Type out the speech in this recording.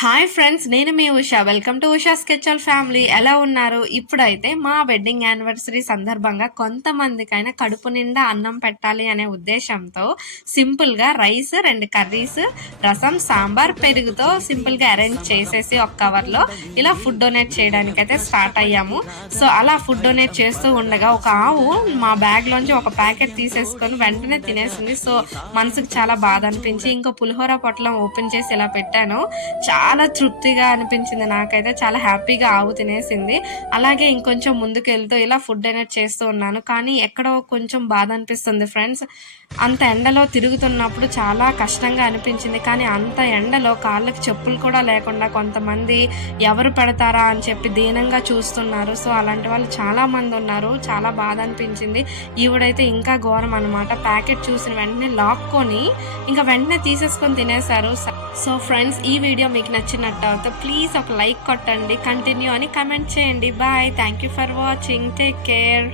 Hi friends, నేను మీ Usha. Welcome to Usha sketch family. ఎలా ఉన్నారు? ఇప్పుడైతే మా వెడ్డింగ్ యానివర్సరీ సందర్భంగా కొంతమందికైనా కడుపు నిండా అన్నం పెట్టాలి అనే ఉద్దేశంతో సింపుల్గా రైస్, 2 కర్రీస్, రసం, సాంబార్, పెరుగుతో సింపుల్గా అరేంజ్ చేసేసి ఒక కవర్లో ఇలా ఫుడ్ డొనేట్ చేయడానికి అయితే స్టార్ట్ అయ్యాము. సో అలా ఫుడ్ డొనేట్ చేస్తూ ఉండగా ఒక ఆవు మా బ్యాగ్లోంచి ఒక ప్యాకెట్ తీసేసుకొని వెంటనే తినేసింది. సో మనసుకు చాలా బాధ అనిపించి ఇంకో పులిహోర పొట్లం ఓపెన్ చేసి ఇలా పెట్టాను. చాలా తృప్తిగా అనిపించింది నాకైతే. చాలా హ్యాపీగా ఆవు తినేసింది. అలాగే ఇంకొంచెం ముందుకు వెళ్తూ ఇలా ఫుడ్ డొనేట్ చేస్తూ ఉన్నాను. కానీ ఎక్కడో కొంచెం బాధ అనిపిస్తుంది ఫ్రెండ్స్. అంత ఎండలో తిరుగుతున్నప్పుడు చాలా కష్టంగా అనిపించింది. కానీ అంత ఎండలో కాళ్ళకి చెప్పులు కూడా లేకుండా కొంతమంది ఎవరు పెడతారా అని చెప్పి దీనంగా చూస్తున్నారు. సో అలాంటి వాళ్ళు చాలా మంది ఉన్నారు. చాలా బాధ అనిపించింది. ఈవిడైతే ఇంకా ఘోరం అనమాట. ప్యాకెట్ చూసిన వెంటనే లాక్కొని ఇంకా వెంటనే తీసేసుకొని తినేశారు. సో ఫ్రెండ్స్, ఈ వీడియో మీకు నచ్చినట్టు ప్లీజ్ ఒక లైక్ కొట్టండి, కంటిన్యూ అని కమెంట్ చేయండి. Bye, thank you for watching, take care.